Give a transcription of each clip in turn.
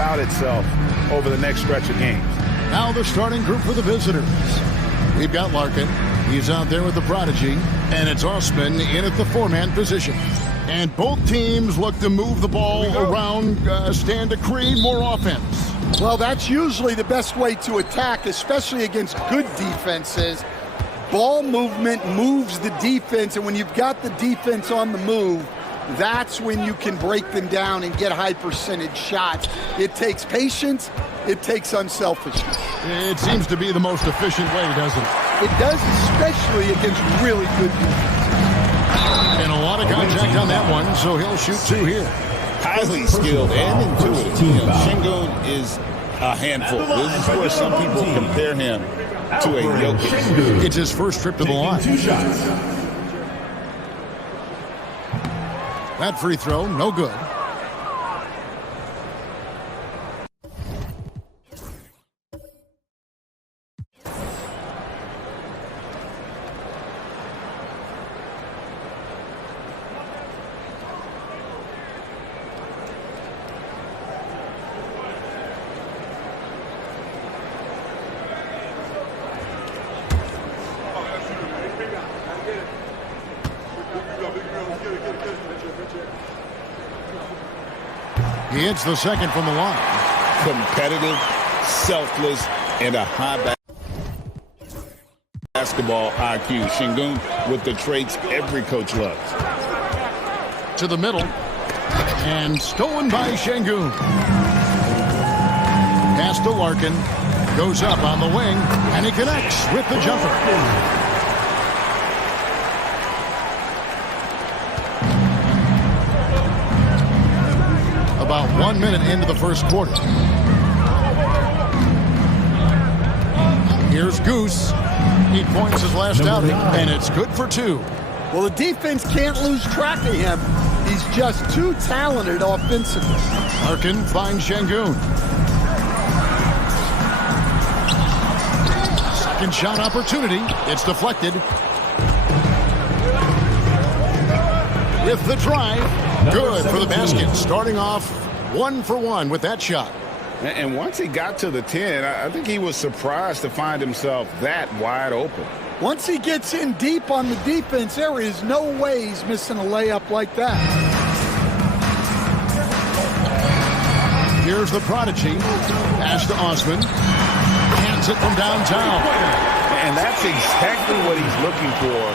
about itself over the next stretch of games. Now the starting group for the visitors. We've got Larkin. He's out there with the prodigy. And it's Osman in at the four-man position. And both teams look to move the ball around, stand to create more offense. Well, that's usually the best way to attack, especially against good defenses. Ball movement moves the defense, and when you've got the defense on the move, that's when you can break them down and get high percentage shots. It takes patience. It takes unselfishness. It seems to be the most efficient way, doesn't it? It does, especially against really good defense. And a lot of contact on that one, so he'll shoot two here. Highly skilled and intuitive. Şengün is a handful. This is where some people compare him to a Jokic. It's his first trip to the line. That free throw, no good. He hits the second from the line. Competitive, selfless, and a high basketball IQ. Şengün with the traits every coach loves. To the middle. And stolen by Şengün. Pass to Larkin. Goes up on the wing. And he connects with the jumper. About 1 minute into the first quarter. Here's Goose. He points his last outing, and it's good for two. Well, the defense can't lose track of him. He's just too talented offensively. Larkin finds Şengün. Second shot opportunity. It's deflected. With the drive. Good for the basket. Starting off 1 for 1 with that shot. And once he got to the 10, I think he was surprised to find himself that wide open. Once he gets in deep on the defense, there is no way he's missing a layup like that. Here's the prodigy. Pass to Osman. Hands it from downtown. And that's exactly what he's looking for,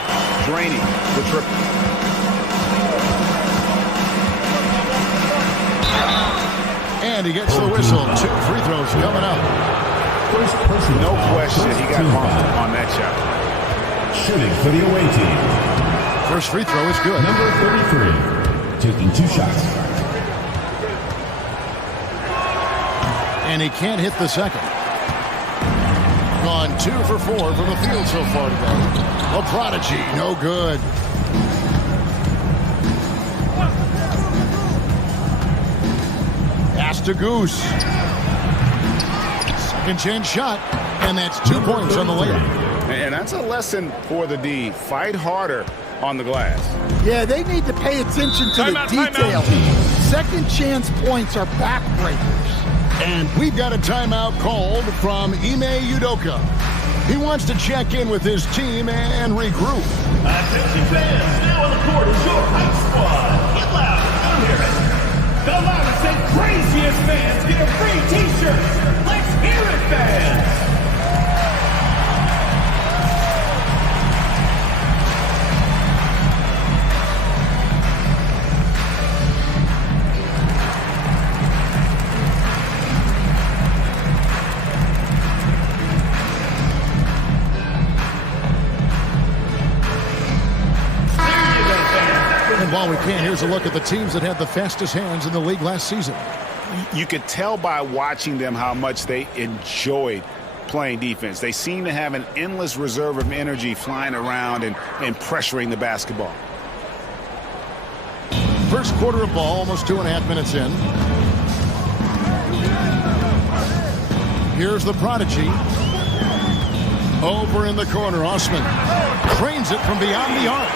draining the triple. And he gets the whistle. 2 free throws coming up. No question he got bumped on that shot. Shooting for the away team. First free throw is good. Number 33, taking 2 shots. And he can't hit the second. Gone 2 for 4 from the field so far today. A prodigy, no good. Pass to Goose. Second chance shot, and that's 2 points on the layup. And that's a lesson for the D. Fight harder on the glass. Yeah, they need to pay attention to the details. Second chance points are backbreakers. And we've got a timeout called from Ime Udoka. He wants to check in with his team and regroup. Attention fans, now on the court is your hype squad. Get loud, I'm hearing. The loudest and craziest fans get a free t-shirt. Let's hear it, fans. And while we can, here's a look at the teams that had the fastest hands in the league last season. You could tell by watching them how much they enjoyed playing defense. They seem to have an endless reserve of energy flying around and pressuring the basketball. First quarter of ball, almost 2.5 minutes in. Here's the prodigy. Over in the corner, Osman trains it from beyond the arc.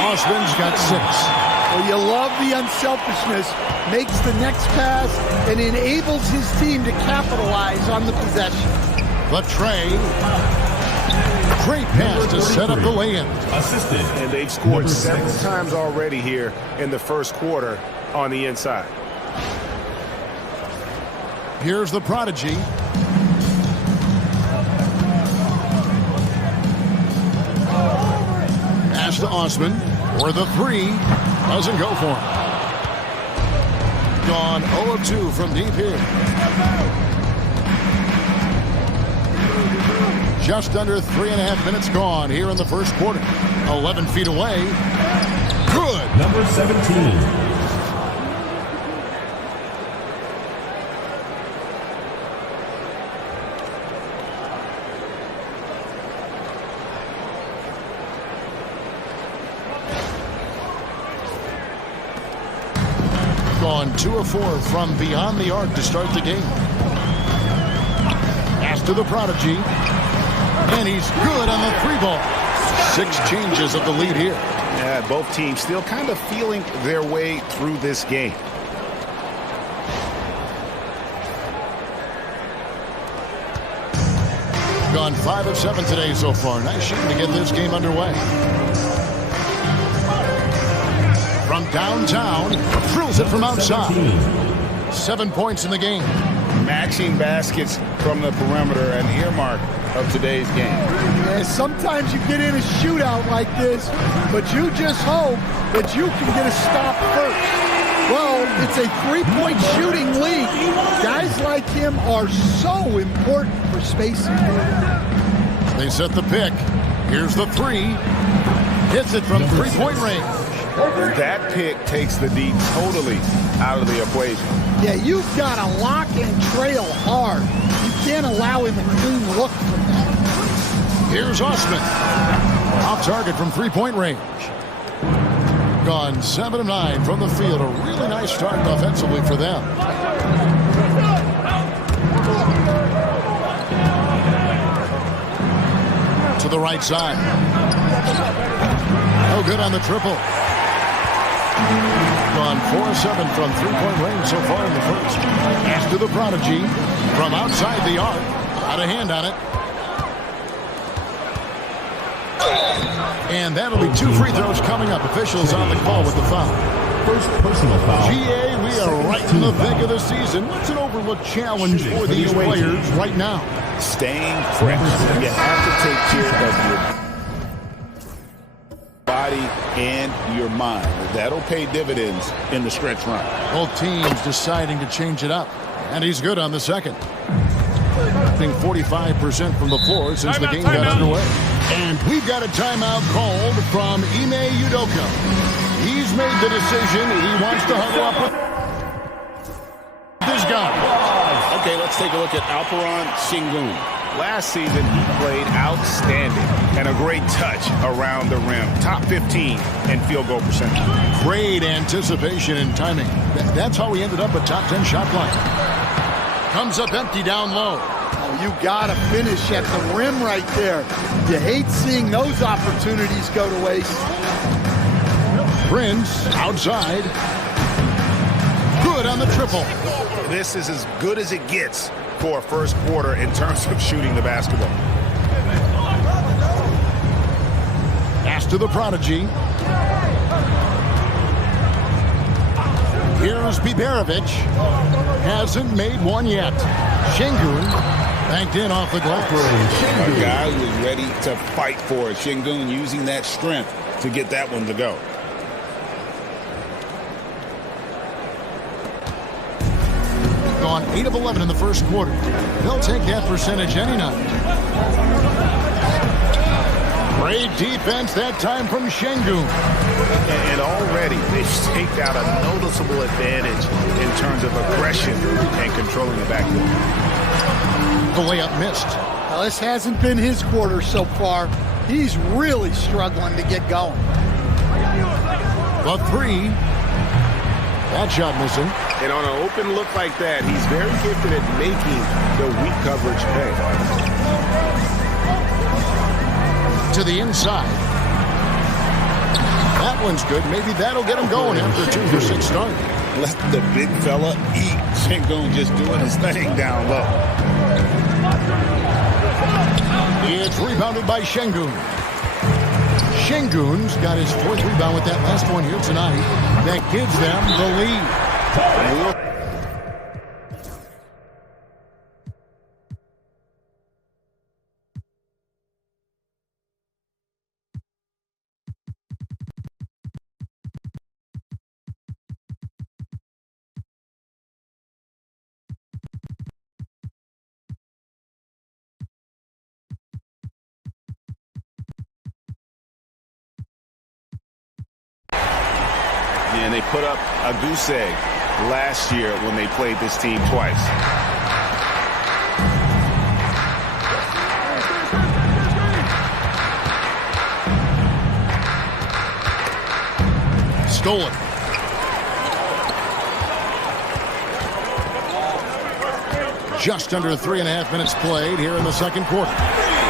Osman's got 6. Well, you love the unselfishness, makes the next pass, and enables his team to capitalize on the possession. The tray. Great pass to set up the lay-in. Assisted. And they've scored Number several 6. times already here in the first quarter on the inside. Here's the prodigy. Pass to Osman. For the 3. Doesn't go for him. Gone 0 of 2 from deep here. Just under 3.5 minutes gone here in the first quarter. 11 feet away. Good. Number 17. Gone 2 of 4 from beyond the arc to start the game. Pass to the prodigy. And he's good on the 3-ball. 6 changes of the lead here. Yeah, both teams still kind of feeling their way through this game. Gone 5 of 7 today so far. Nice shooting to get this game underway. From downtown, drills it from outside. 7 points in the game. Matching baskets from the perimeter, an earmark of today's game. Yeah, sometimes you get in a shootout like this, but you just hope that you can get a stop first. Well, it's a 3-point shooting league. Guys like him are so important for spacing. They set the pick. Here's the 3. Hits it from 3-point range. That pick takes the D totally out of the equation. Yeah, you've got to lock and trail hard. You can't allow him a clean look from that. Here's Osman. Off target from 3-point range. Gone 7 of 9 from the field. A really nice start offensively for them. To the right side. No good on the triple. Gone 4 of 7 from 3-point range so far in the first. Pass to the prodigy from outside the arc. Got a hand on it. And that'll be 2 free throws coming up. Officials on the call with the foul. First personal foul. GA, we are right in the thick of the season. What's an overlooked challenge for these players right now? Staying fresh. You have to take care of your body and your mind. That'll pay dividends in the stretch run. Both teams deciding to change it up. And he's good on the second. I think 45% from the floor since the game got underway. And we've got a timeout called from Ime Udoka. He's made the decision. He wants to huddle up with this guy. Okay, let's take a look at Alperon Sengun. Last season, he played outstanding and a great touch around the rim. Top 15 in field goal percentage. Great anticipation and timing. That's how he ended up a top 10 shot line. Comes up empty down low. Oh, you got to finish at the rim right there. You hate seeing those opportunities go to waste. Prince outside. Good on the triple. This is as good as it gets for a first quarter in terms of shooting the basketball. Pass to the prodigy. Here's Biberovic. Hasn't made one yet. Sengun banked in off the glass. A guy who is ready to fight for it. Sengun using that strength to get that one to go. Gone 8 of 11 in the first quarter. They'll take that percentage any night. Great defense that time from Sengun. And already they've staked out a noticeable advantage in terms of aggression and controlling the backcourt. The layup missed. Well, this hasn't been his quarter so far. He's really struggling to get going. The 3. That shot missing. And on an open look like that, he's very gifted at making the weak coverage pay. To the inside. That one's good. Maybe that'll get him going after a 2-for-6 start. Let the big fella eat. Sengun just doing his thing down low. It's rebounded by Sengun. Sengun's got his 4th rebound with that last one here tonight. That gives them the lead. And they put up a goose egg last year when they played this team twice. Stolen. Just under 3.5 minutes played here in the second quarter.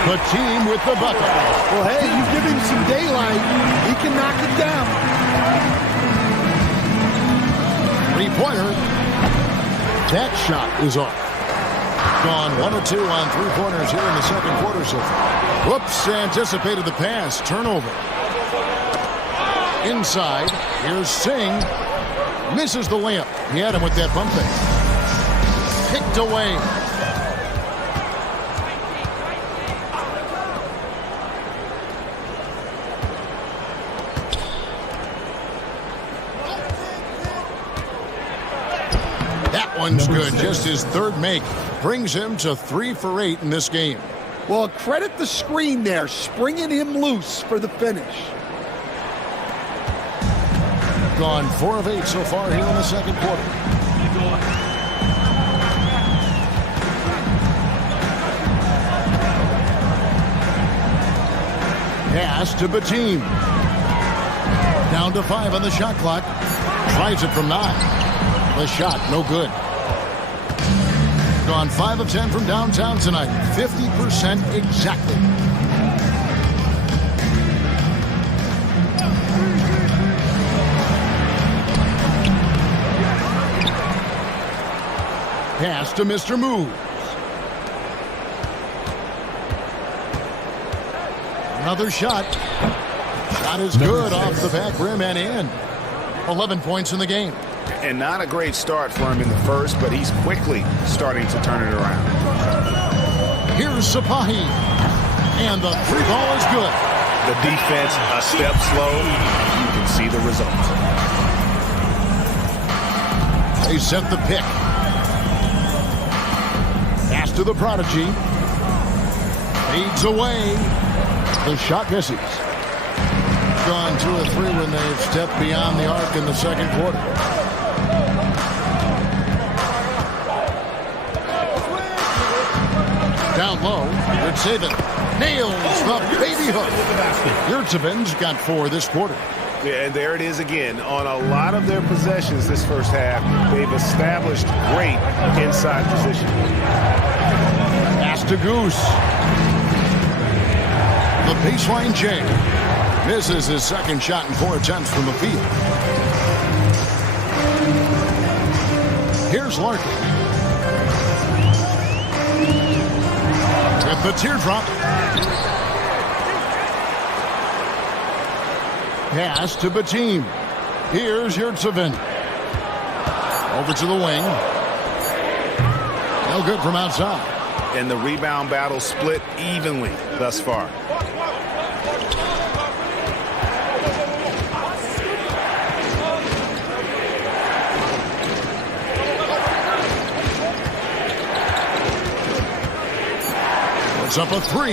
The team with the bucket. Well, hey, you give him some daylight, he can knock it down. Three-pointer. That shot is off. Gone 1 or 2 on 3-pointers here in the second quarter so far. Whoops, anticipated the pass. Turnover. Inside. Here's Singh. Misses the layup. He had him with that bump fake. Picked away. One's good. Just his 3rd make. Brings him to 3 for 8 in this game. Well, credit the screen there, springing him loose for the finish. Gone 4 of 8 so far here in the second quarter. Pass to Batum. Down to 5 on the shot clock. Tries it from 9. The shot, no good. Gone 5 of 10 from downtown tonight. 50% exactly. Pass to Mr. Moves. Another shot. Shot is good off the back rim and in. 11 points in the game. And not a great start for him in the first, but he's quickly starting to turn it around. Here's Sapahi. And the 3-ball is good. The defense a step slow. You can see the result. They set the pick. Pass to the prodigy. Fades away. The shot misses. Gone 2 or 3 when they've stepped beyond the arc in the second quarter. Down low, good save it. Nails the baby hook. Yurtseven's got 4 this quarter. Yeah, and there it is again. On a lot of their possessions this first half, they've established great inside position. Pass to Goose. The baseline J. Misses his second shot in 4 attempts from the field. Here's Larkin. With the teardrop. Pass to Batum. Here's Yurtseven. Over to the wing. No good from outside. And the rebound battle split evenly thus far. It's up a 3.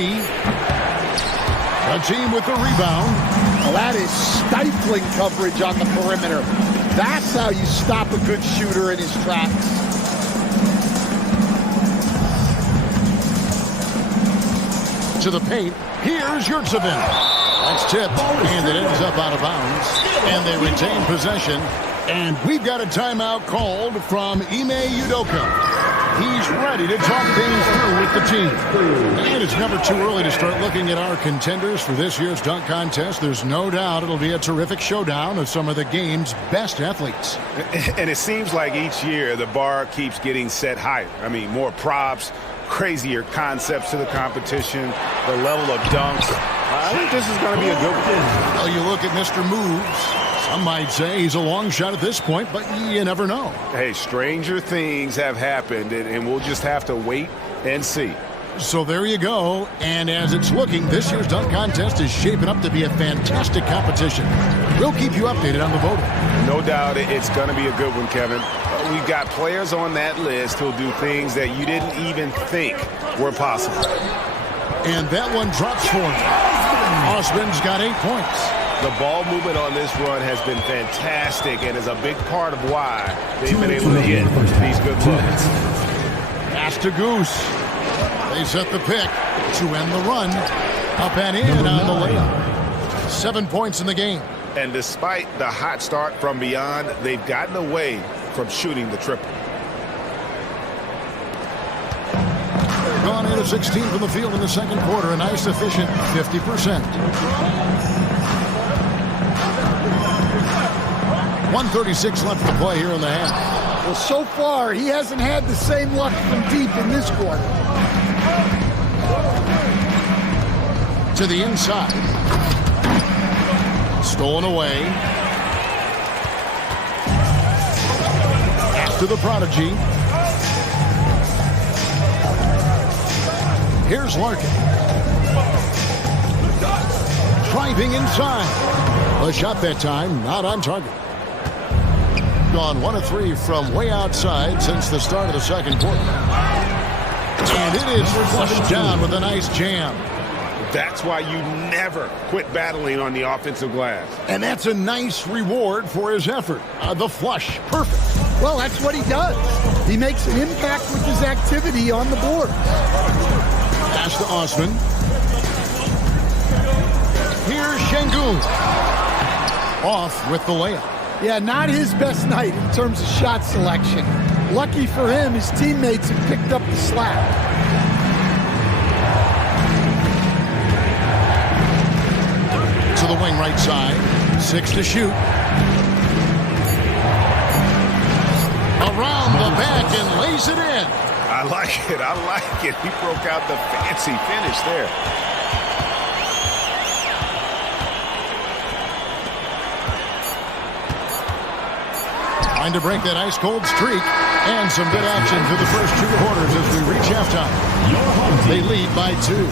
A team with the rebound. Well, that is stifling coverage on the perimeter. That's how you stop a good shooter in his tracks. To the paint. Here's Yurtseven. That's tipped, and it ends up out of bounds. And they retain possession. And we've got a timeout called from Ime Udoka. He's ready to talk things through with the team. And it's never too early to start looking at our contenders for this year's dunk contest. There's no doubt it'll be a terrific showdown of some of the game's best athletes. And it seems like each year the bar keeps getting set higher. I mean, more props, crazier concepts to the competition, the level of dunks. I think this is going to be a good one. Well, you look at Mr. Moves. Some might say he's a long shot at this point, but you never know. Hey, stranger things have happened, and we'll just have to wait and see. So there you go. And as it's looking, this year's dunk contest is shaping up to be a fantastic competition. We'll keep you updated on the voting. No doubt it's going to be a good one, Kevin. We've got players on that list who'll do things that you didn't even think were possible. And that one drops for him. Osman's got 8 points. The ball movement on this run has been fantastic and is a big part of why they've been able to get these good looks. Pass to Goose. They set the pick to end the run. Up and in on the layup. 7 points in the game. And despite the hot start from beyond, they've gotten away from shooting the triple. Gone 8 of 16 from the field in the second quarter. A nice efficient 50%. 1:36 left to play here in the half. Well, so far, he hasn't had the same luck from deep in this quarter. To the inside. Stolen away. Pass to the prodigy. Here's Larkin. Driving inside. A shot that time, not on target. Gone 1 of 3 from way outside since the start of the second quarter. And it is flushed down with a nice jam. That's why you never quit battling on the offensive glass. And that's a nice reward for his effort. The flush, perfect. Well, that's what he does. He makes an impact with his activity on the board. Pass to Osman. Here's Şengün. Off with the layup. Yeah, not his best night in terms of shot selection. Lucky for him, his teammates have picked up the slack. To the wing right side. 6 to shoot. Around the back and lays it in. I like it. I like it. He broke out the fancy finish there. Trying to break that ice-cold streak. And some good action through the first 2 quarters as we reach halftime. They lead by 2.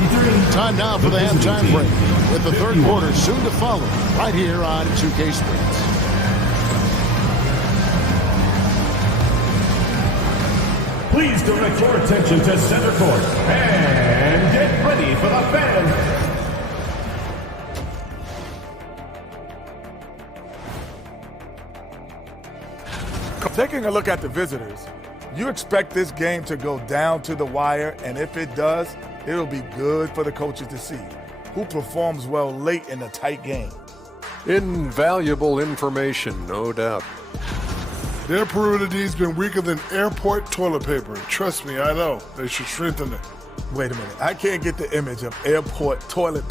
Time now for the halftime break, with the third quarter soon to follow right here on 2K Sports. Please direct your attention to center court and get ready for the fans. Taking a look at the visitors, you expect this game to go down to the wire, and if it does, it'll be good for the coaches to see who performs well late in a tight game. Invaluable information, no doubt. Their perimeter D's been weaker than airport toilet paper. Trust me, I know. They should strengthen it. Wait a minute, I can't get the image of airport toilet.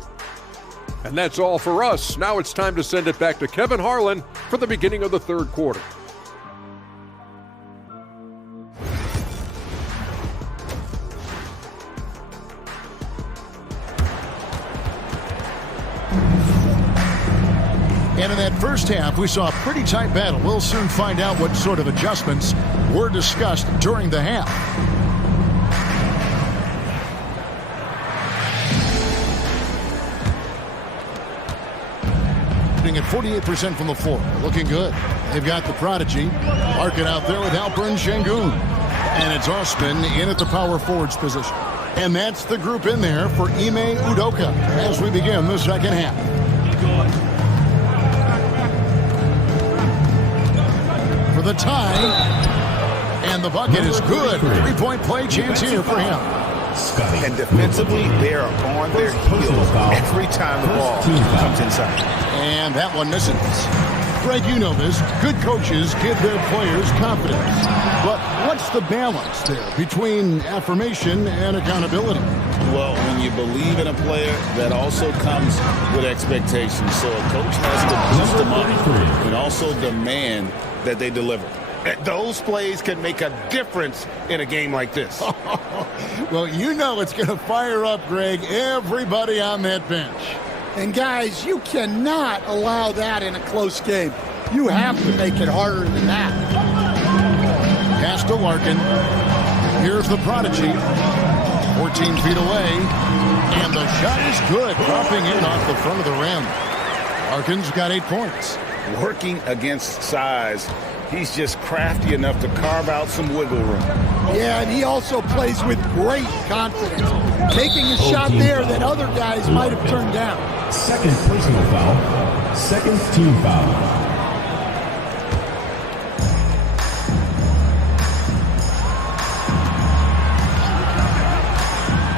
And that's all for us. Now it's time to send it back to Kevin Harlan for the beginning of the third quarter. And in that first half, we saw a pretty tight battle. We'll soon find out what sort of adjustments were discussed during the half. Shooting at 48% from the floor. Looking good. They've got the prodigy. Larkin out there with Alperen Şengün. And it's Osman in at the power forwards position. And that's the group in there for Ime Udoka as we begin the second half. For the tie, and the bucket is good. 3-point play chance here for him. And defensively, they are on their heels every time the ball comes inside. And that one misses. Greg, you know this. Good coaches give their players confidence. But what's the balance there between affirmation and accountability? Well, when you believe in a player, that also comes with expectations. So a coach has to boost them up and also demand that they deliver. Those plays can make a difference in a game like this. Well, you know it's going to fire up, Greg, everybody on that bench. And guys, you cannot allow that in a close game. You have to make it harder than that. Pass to Larkin. Here's the prodigy. 14 feet away. And the shot is good, dropping in off the front of the rim. Larkin's got 8 points. Working against size, he's just crafty enough to carve out some wiggle room. Yeah, and he also plays with great confidence, taking a shot there that other guys might have turned down. Second personal foul. Second team foul.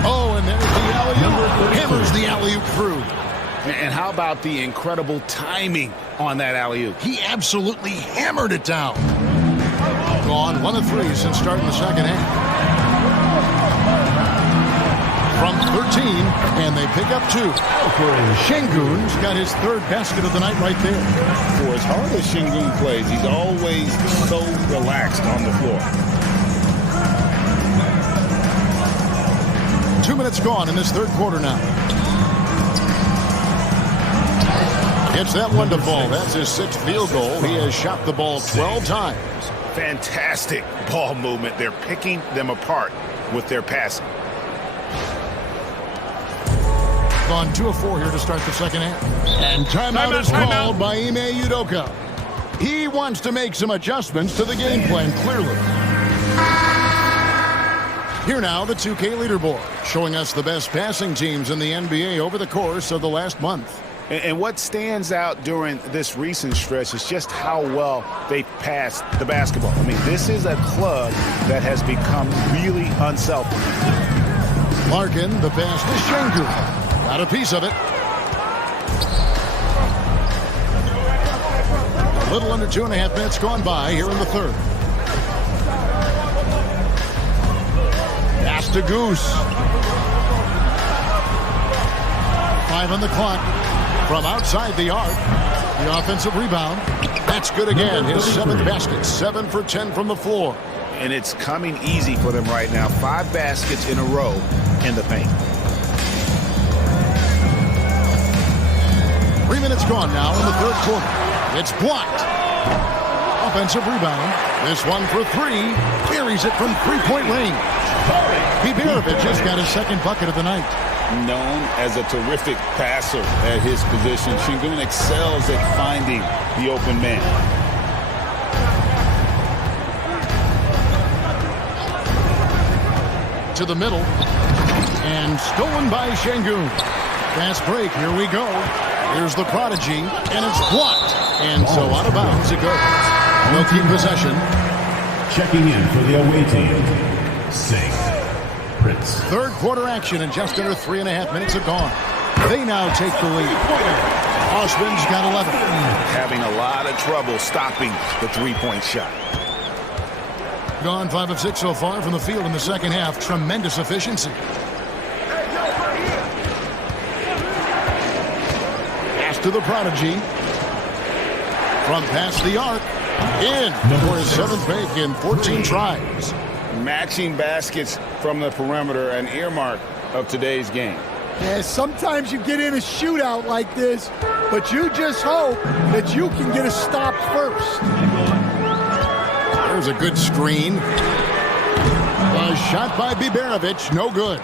Oh, and there's the alley-oop. Hammers the alley-oop through. And how about the incredible timing on that alley-oop? He absolutely hammered it down. Gone 1 of 3 since starting the second half. From 13, and they pick up 2. Şengün's got his 3rd basket of the night right there. For as hard as Şengün plays, he's always so relaxed on the floor. 2 minutes gone in this 3rd quarter now. It's that one to fall. That's his 6th field goal. He has shot the ball 12 times. Fantastic ball movement. They're picking them apart with their passing. Gone 2 of 4 here to start the second half. And timeout is called by Ime Udoka. He wants to make some adjustments to the game plan, clearly. Here now, the 2K leaderboard, showing us the best passing teams in the NBA over the course of the last month. And what stands out during this recent stretch is just how well they passed the basketball. I mean, this is a club that has become really unselfish. Larkin, the pass to Şengün. Got a piece of it. A little under 2.5 minutes gone by here in the 3rd. Pass to Goose. 5 on the clock. From outside the arc, the offensive rebound. That's good again. His 7th basket. 7 for 10 from the floor. And it's coming easy for them right now. 5 baskets in a row in the paint. 3 minutes gone now in the 3rd quarter. It's blocked. Offensive rebound. This one for 3. Carries it from 3-point range. Biberovic just got his 2nd bucket of the night. Known as a terrific passer at his position, Şengün excels at finding the open man. To the middle. And stolen by Şengün. Fast break. Here we go. Here's the prodigy. And it's blocked. And so out of bounds it goes. They'll keep possession. Checking in for the away team. Singh. Prince. 3rd quarter action and just under 3.5 minutes have gone. They now take the lead. Osman's got 11. Having a lot of trouble stopping the 3-point shot. Gone 5 of 6 so far from the field in the second half. Tremendous efficiency. Pass to the prodigy. From past the arc. In for his 7th make in 14 tries. Matching baskets from the perimeter, an earmark of today's game. Yeah, sometimes you get in a shootout like this, but you just hope that you can get a stop first. There's a good screen. A shot by Biberovic, no good.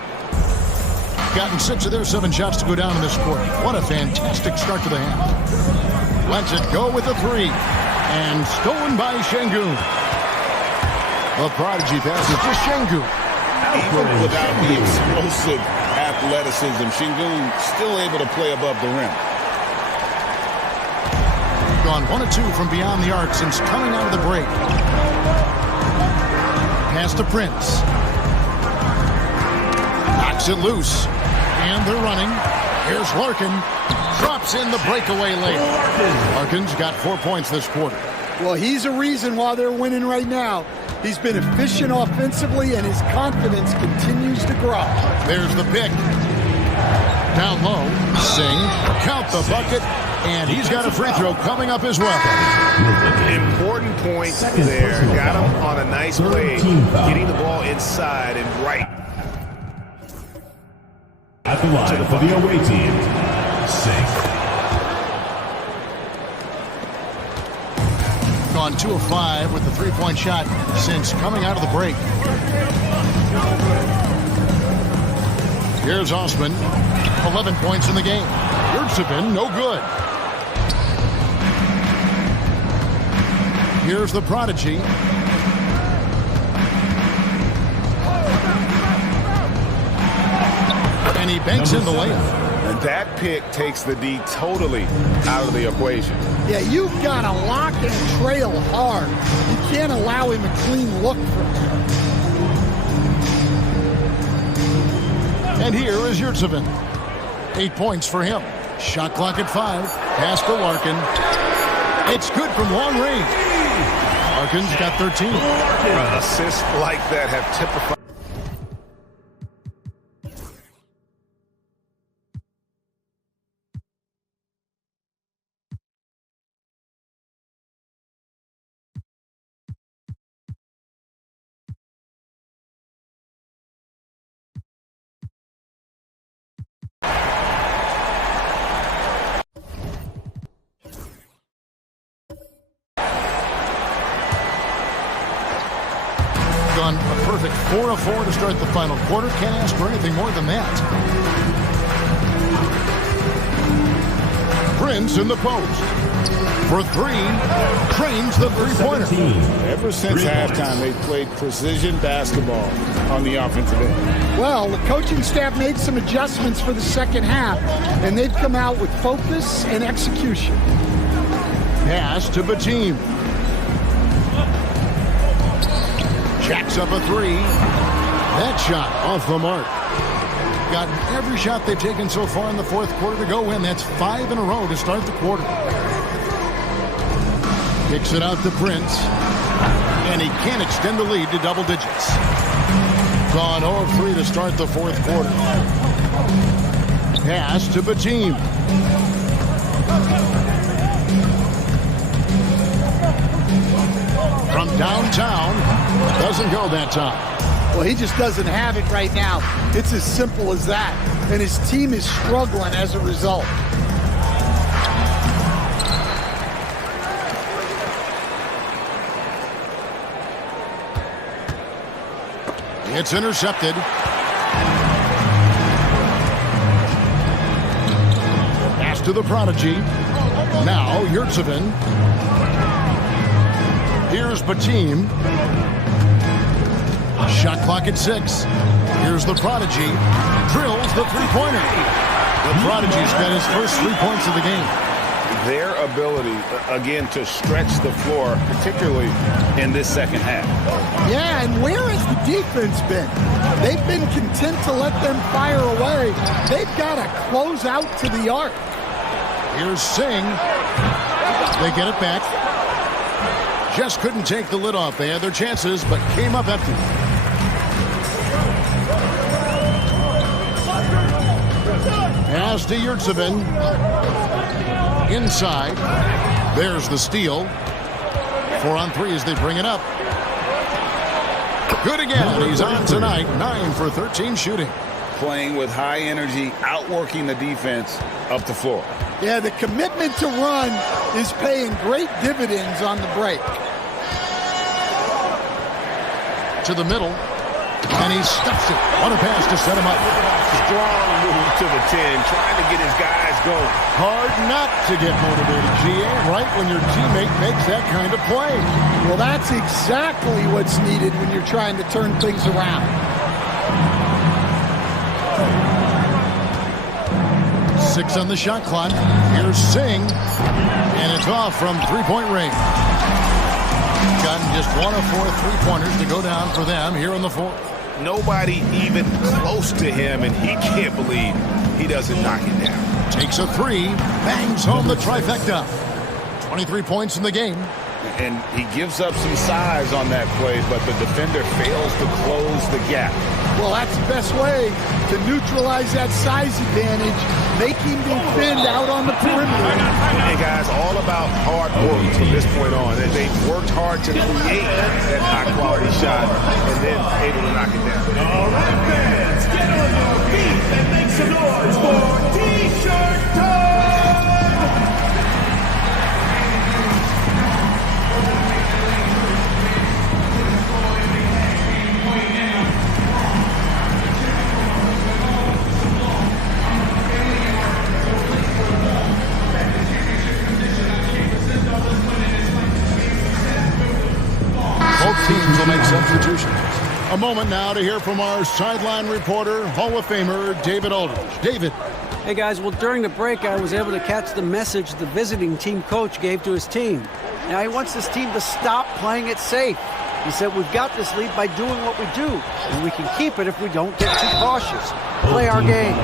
Gotten 6 of their 7 shots to go down in this quarter. What a fantastic start to the half. Lets it go with a 3. And stolen by Şengün. The prodigy passes to Şengün. Even without the explosive athleticism, Şengün still able to play above the rim. Gone 1 of 2 from beyond the arc since coming out of the break. Pass to Prince. Knocks it loose. And they're running. Here's Larkin. Drops in the breakaway lane. Larkin's got 4 points this quarter. Well, he's a reason why they're winning right now. He's been efficient offensively, and his confidence continues to grow. There's the pick. Down low, Singh, count the bucket, and he's got a free throw coming up as well. Important point there. Got him on a nice play, getting the ball inside and right. At the line for the away team, Singh. Gone 2 of 5 with the three-point shot since coming out of the break. Here's Osman, 11 points in the game. Yurtsevin, no good. Here's the prodigy. And he banks in the layup. And that pick takes the D totally out of the equation. Yeah, you've got to lock and trail hard. You can't allow him a clean look from there. And here is Yurtsevin. 8 points for him. Shot clock at 5. Pass to Larkin. It's good from long range. Larkin's got 13. Assists like that have typified. A perfect 4 of 4 to start the final quarter. Can't ask for anything more than that. Prince in the post. For 3, trains the three-pointer. Ever since halftime, they've played precision basketball on the offensive end. Well, the coaching staff made some adjustments for the second half, and they've come out with focus and execution. Pass to Batim. Jacks up a 3. That shot off the mark. Gotten every shot they've taken so far in the fourth quarter to go in. That's 5 in a row to start the quarter. Kicks it out to Prince. And he can't extend the lead to double digits. Gone 0 of 3 to start the fourth quarter. Pass to Batim. From downtown, doesn't go that time. Well, he just doesn't have it right now. It's as simple as that. And his team is struggling as a result. It's intercepted. Pass to the prodigy. Now Yurtsevin. Here's Batim. Shot clock at 6. Here's the prodigy. Drills the three-pointer. The prodigy's got his first 3 points of the game. Their ability, again, to stretch the floor, particularly in this second half. Yeah, and where has the defense been? They've been content to let them fire away. They've got to close out to the arc. Here's Singh. They get it back. Just couldn't take the lid off. They had their chances, but came up empty. Pass to Yurtsevin. Inside. There's the steal. 4 on 3 as they bring it up. Good again. He's on tonight. 9 for 13 shooting. Playing with high energy, outworking the defense up the floor. Yeah, the commitment to run is paying great dividends on the break. To the middle. And he stuffs it. What a pass to set him up. Strong move to the 10, trying to get his guys going. Hard not to get motivated, GA, right when your teammate makes that kind of play. Well, that's exactly what's needed when you're trying to turn things around. 6 on the shot clock. Here's Singh. And it's off from three-point range. Gotten just 1 of 4 three-pointers to go down for them here in the fourth. Nobody even close to him, and he can't believe he doesn't knock it down. Takes a three, bangs home the trifecta. 23 points in the game. And he gives up some size on that play, but the defender fails to close the gap. Well, that's the best way to neutralize that size advantage. Make him defend out on the perimeter. Hey, guys, all about hard work from this point on. They've worked hard to create that high-quality shot and then able to knock it down. All right, fans, get on your feet and make some noise for T-shirt time! Both teams will make substitutions. A moment now to hear from our sideline reporter, Hall of Famer David Aldridge. David. Hey guys, well during the break I was able to catch the message the visiting team coach gave to his team. Now he wants his team to stop playing it safe. He said we've got this lead by doing what we do, and we can keep it if we don't get too cautious. Play our game.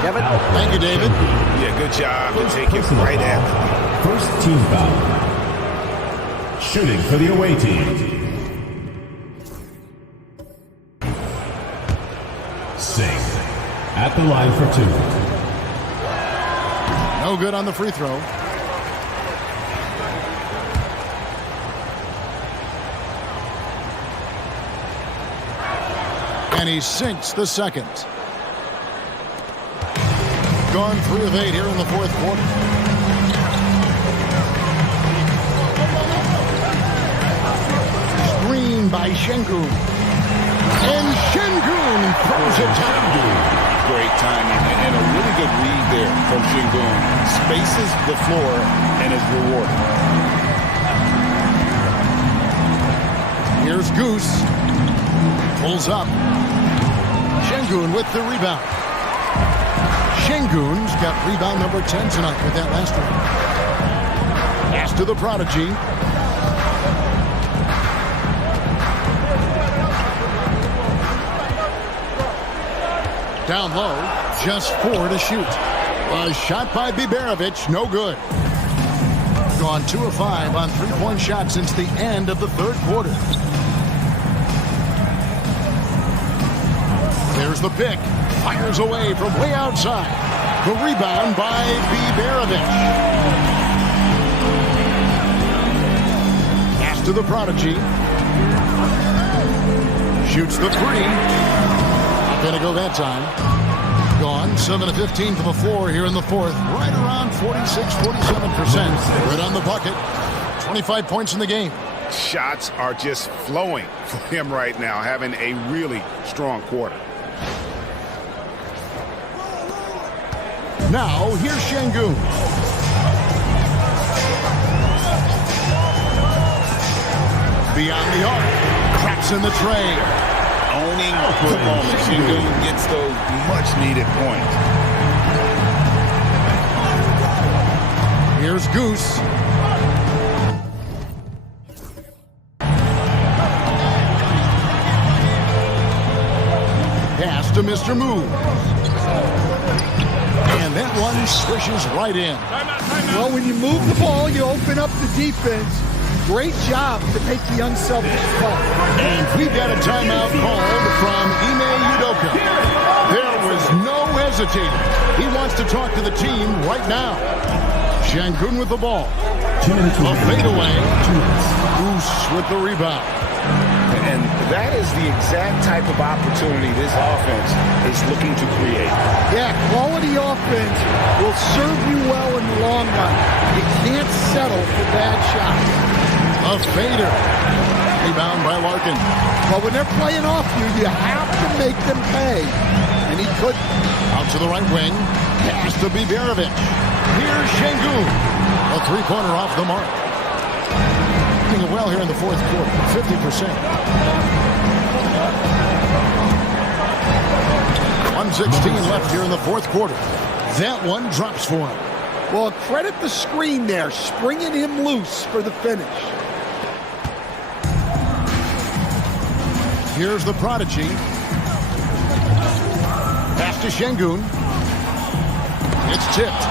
Kevin? Thank you, David. Yeah, good job to take it right at them. First team foul. Shooting for the away team. Singh at the line for two. No good on the free throw. And he sinks the second. Gone 3 of 8 here in the fourth quarter. Screen by Şengün. And Şengün throws it down. Great timing and a really good read there from Şengün. Spaces the floor and is rewarded. Here's Goose. Pulls up. Şengün with the rebound. Şengün's got rebound number 10 tonight with that last one. Pass to the prodigy. Down low, just 4 to shoot. A shot by Biberovic, no good. Gone 2 of 5 on three-point shots since the end of the third quarter. There's the pick. Fires away from way outside. The rebound by Biberovic. Pass to the prodigy. Shoots the three. Not going to go that time. Gone 7 of 15 from the floor here in the fourth. Right around 46-47%. Right on the bucket. 25 points in the game. Shots are just flowing for him right now, having a really strong quarter. Now, here's Şengün. Beyond the arc. Cracks in the tray. Owning the moment. Şengün gets those much-needed points. Here's Goose. Pass to Mr. Move. And that one swishes right in. Well, when you move the ball, you open up the defense. Great job to make the unselfish call. And we've got a timeout called from Ime Udoka. There was no hesitating. He wants to talk to the team right now. Şengün with the ball. A fadeaway. Goose with the rebound. And that is the exact type of opportunity this offense is looking to create. Yeah, quality offense will serve you well in the long run. You can't settle for bad shots. A fader. Rebound by Larkin. But when they're playing off you, you have to make them pay. And he couldn't. Out to the right wing. Pass to Biberovic. Here's Şengün. A three-pointer off the mark. Doing well here in the fourth quarter. 50%. 1:16 left here in the fourth quarter. That one drops for him. Well, credit the screen there, springing him loose for the finish. Here's the prodigy. Pass to Şengün. It's tipped.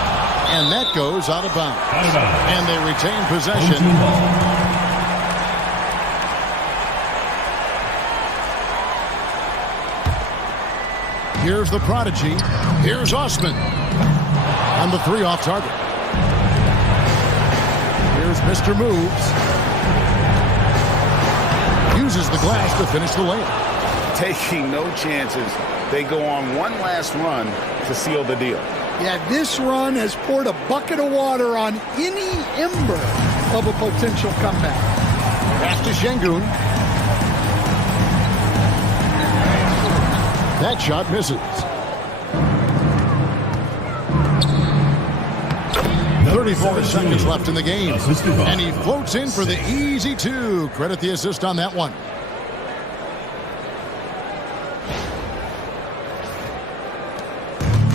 And that goes out of bounds. And they retain possession. Here's the prodigy. Here's Osman. On the 3 off target. Here's Mr. Moves. Uses the glass to finish the layup. Taking no chances. They go on one last run to seal the deal. Yeah, this run has poured a bucket of water on any ember of a potential comeback. Pass to Şengün. That shot misses. 34 seconds left in the game. And he floats in for the easy 2. Credit the assist on that one.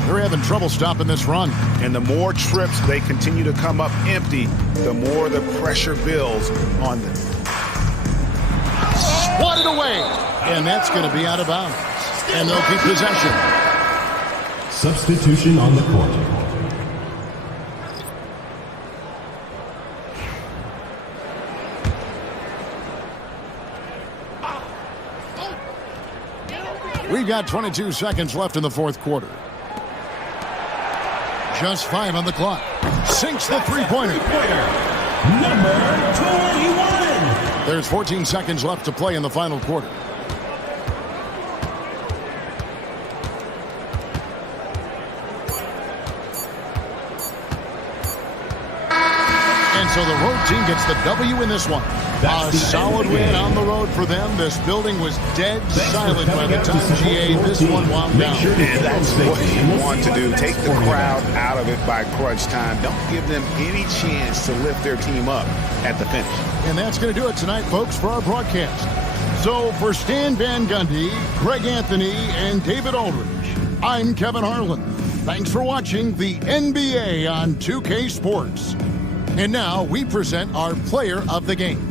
They're having trouble stopping this run. And the more trips they continue to come up empty, the more the pressure builds on them. Swatted away. And that's going to be out of bounds. And they'll keep possession. Substitution on the court. We've got 22 seconds left in the 4th quarter. Just 5 on the clock. Sinks the three-pointer. Number 21. There's 14 seconds left to play in the final quarter. And so the road team gets the W in this one. A solid win on the road for them. This building was dead silent by the time GA this one wound down. And that's what you want to do. Take the crowd out of it by crunch time. Don't give them any chance to lift their team up at the finish. And that's going to do it tonight, folks, for our broadcast. So for Stan Van Gundy, Greg Anthony, and David Aldridge, I'm Kevin Harlan. Thanks for watching the NBA on 2K Sports. And now we present our player of the game.